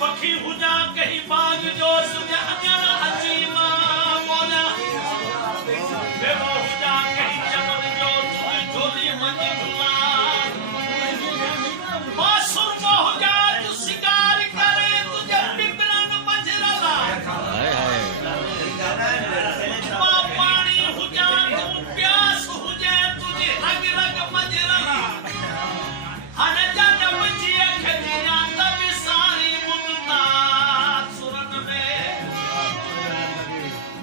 पखी हुजा कहीं बाग जो सुजा अजर हजीमा बोला बेवा हुजा कहीं चमन जो तुझे झोली मंजी भुला बासुर को हुजा तू शिकार करे तुझे पिपरन बजरला हाय हाय पानी हुजा तू प्यास हुजे तुझे रग रग बजरला हन जन बजिए खजिया तब सारी मुद्दा सुरन में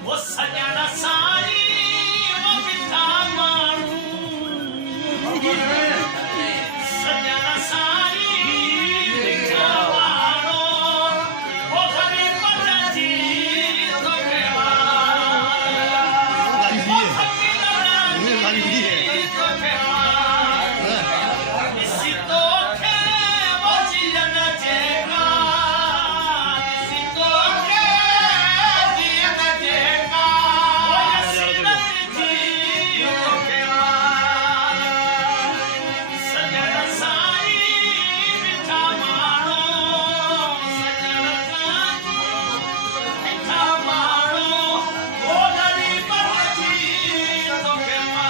वो सजन सारी वो मिठा मारू सजन सारी मिठा मारो वो घरी पटजी तो केवा वो घरी लड़ाई तो केवा इसी तो के बजियन जेगा इसी तो के जियन जेगा वो यसीन जी तो केवा सजन सारी मिठा मारो सजन सारी मिठा मारो वो घरी पटजी तो केवा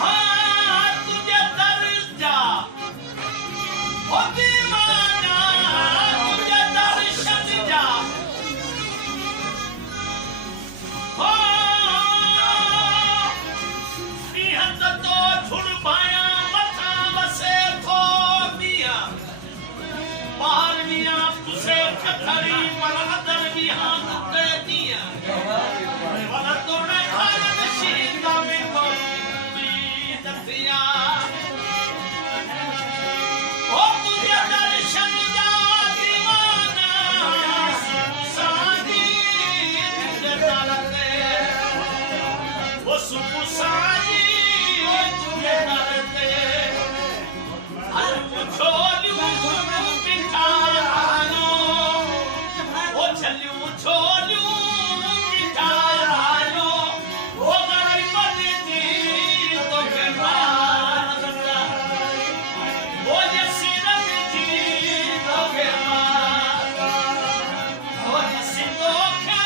हाँ तुझे दर्जा ओ दीवाना तुझे दर्शन जा निहत तो छुड़वाया मथा बसे थो मिया बाहर मिया तुसे खतरी पर अदर मिया ते दिया वाला तो ने खान शीता में कोई दतिया ओ तुझे दर्शन जा दीवाना साजी तुझे डरते वो सुबह साजी तुझे डरते हर छोलू बिठाया वो छल्लू छोलू बिठाया वो गई पलटी तो के बाद वो यसीन जी तो के बाद वो यसीन तो के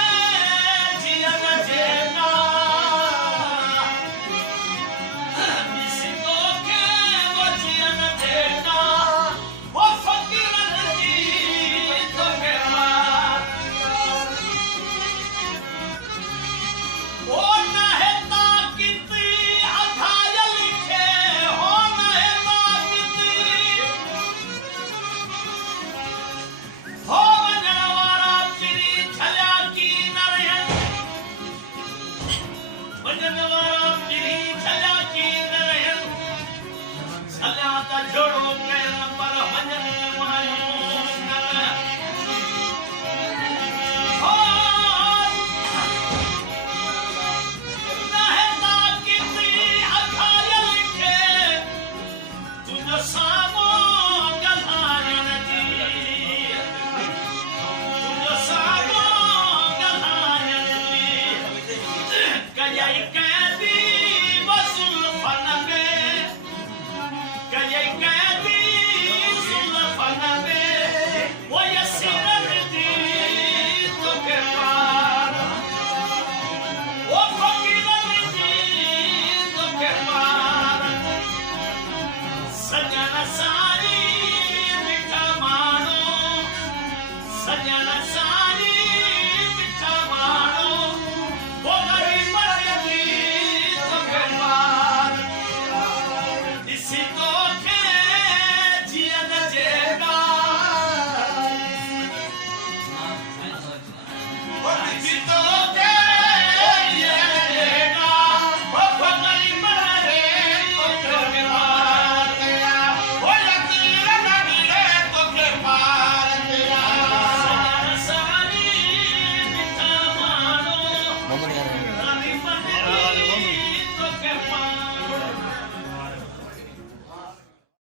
जियन जेना इसी तो के वो जियन जेना वो फकीरन जी तो के बाद वो ना है ताकती अघाय लिखे हो ना है ताकती हो वजनवारा पिरी छल्या की नरयन वजनवारा पिरी छल्या की नरयन छल्या का जोड़ो कैन पर वजन वायो नरयन हो ना है ताकती अघाय लिखे तुझो सामो गल्हायन जी तुझो सामो गल्हायन जी कयाई